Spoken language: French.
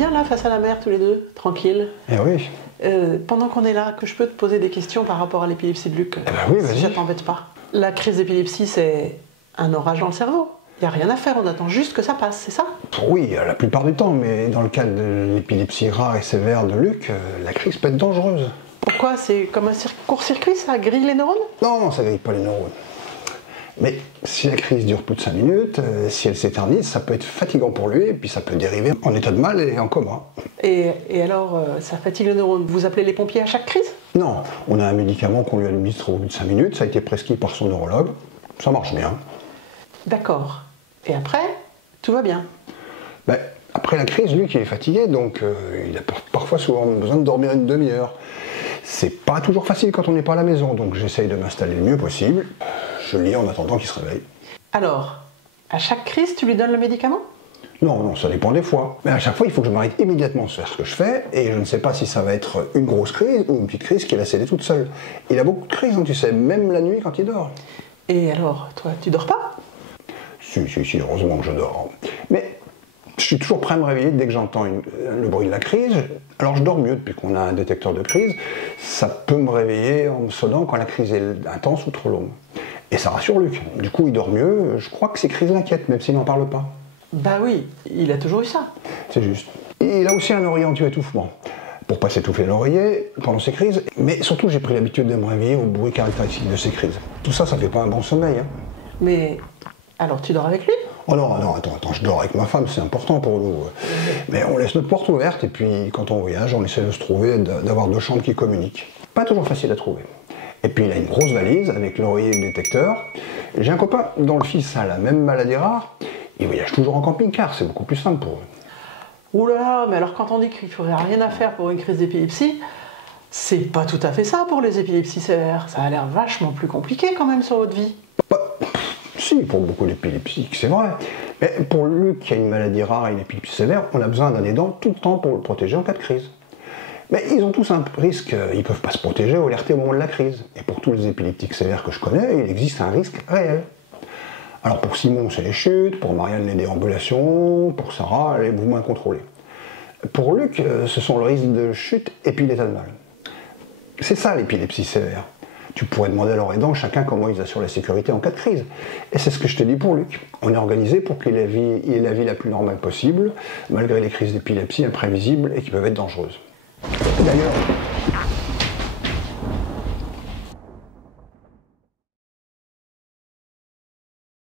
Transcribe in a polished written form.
bien là, face à la mer, tous les deux, tranquille. Eh oui. Pendant qu'on est là, que je peux te poser des questions par rapport à l'épilepsie de Luc, Eh ben oui, vas-y. si ça t'embête pas. La crise d'épilepsie, c'est un orage dans le cerveau. Il n'y a rien à faire, on attend juste que ça passe, c'est ça? Oui, la plupart du temps, mais dans le cas de l'épilepsie rare et sévère de Luc, la crise peut être dangereuse. Pourquoi? C'est comme un court-circuit, ça grille les neurones? Non, ça grille pas les neurones. Mais si la crise dure plus de 5 minutes, si elle s'éternise, ça peut être fatigant pour lui, et puis ça peut dériver en état de mal et en coma. Et alors, ça fatigue les neurones. Vous appelez les pompiers à chaque crise? Non, on a un médicament qu'on lui administre au bout de 5 minutes, ça a été prescrit par son neurologue, ça marche bien. D'accord. Et après, tout va bien? Ben, après la crise, Luc il est fatigué, donc il a parfois souvent besoin de dormir une demi-heure. C'est pas toujours facile quand on n'est pas à la maison, donc j'essaye de m'installer le mieux possible. Je lis en attendant qu'il se réveille. Alors, à chaque crise, tu lui donnes le médicament? Non, ça dépend des fois. Mais à chaque fois, il faut que je m'arrête immédiatement sur ce que je fais, et je ne sais pas si ça va être une grosse crise ou une petite crise qui va céder toute seule. Il a beaucoup de crises, hein, tu sais, même la nuit quand il dort. Et alors, toi, tu dors pas? Si, heureusement que je dors. Mais je suis toujours prêt à me réveiller dès que j'entends le bruit de la crise. Alors je dors mieux depuis qu'on a un détecteur de crise. Ça peut me réveiller en me sonnant quand la crise est intense ou trop longue. Et ça rassure Luc. Du coup, il dort mieux. Je crois que ces crises l'inquiètent, même s'il n'en parle pas. Bah oui, il a toujours eu ça. C'est juste. Il a aussi un oreiller anti-étouffement, pour pas s'étouffer l'oreiller pendant ses crises. Mais surtout, j'ai pris l'habitude de me réveiller au bruit caractéristique de ses crises. Tout ça, ça fait pas un bon sommeil. Hein. Mais alors, tu dors avec lui? Oh non, attends, je dors avec ma femme, c'est important pour nous. Mais on laisse notre porte ouverte, et puis quand on voyage, on essaie de se trouver, d'avoir 2 chambres qui communiquent. Pas toujours facile à trouver. Et puis il a une grosse valise avec l'oreiller et le détecteur. J'ai un copain dont le fils a la même maladie rare. Il voyage toujours en camping-car, c'est beaucoup plus simple pour eux. Oula, mais alors quand on dit qu'il ne faudrait rien à faire pour une crise d'épilepsie, c'est pas tout à fait ça pour les épilepsies sévères. Ça a l'air vachement plus compliqué quand même sur votre vie. Si, pour beaucoup d'épileptiques, c'est vrai. Mais pour Luc qui a une maladie rare et une épilepsie sévère, on a besoin d'un aidant tout le temps pour le protéger en cas de crise. Mais ils ont tous un risque, ils ne peuvent pas se protéger ou alerter au moment de la crise. Et pour tous les épileptiques sévères que je connais, il existe un risque réel. Alors pour Simon, c'est les chutes, pour Marianne, les déambulations, pour Sarah, les mouvements incontrôlés. Pour Luc, ce sont le risque de chute et puis l'état de mal. C'est ça l'épilepsie sévère. Tu pourrais demander à leur aidant chacun comment ils assurent la sécurité en cas de crise. Et c'est ce que je te dis pour Luc. On est organisé pour qu'il ait la vie la plus normale possible, malgré les crises d'épilepsie imprévisibles et qui peuvent être dangereuses. D'ailleurs,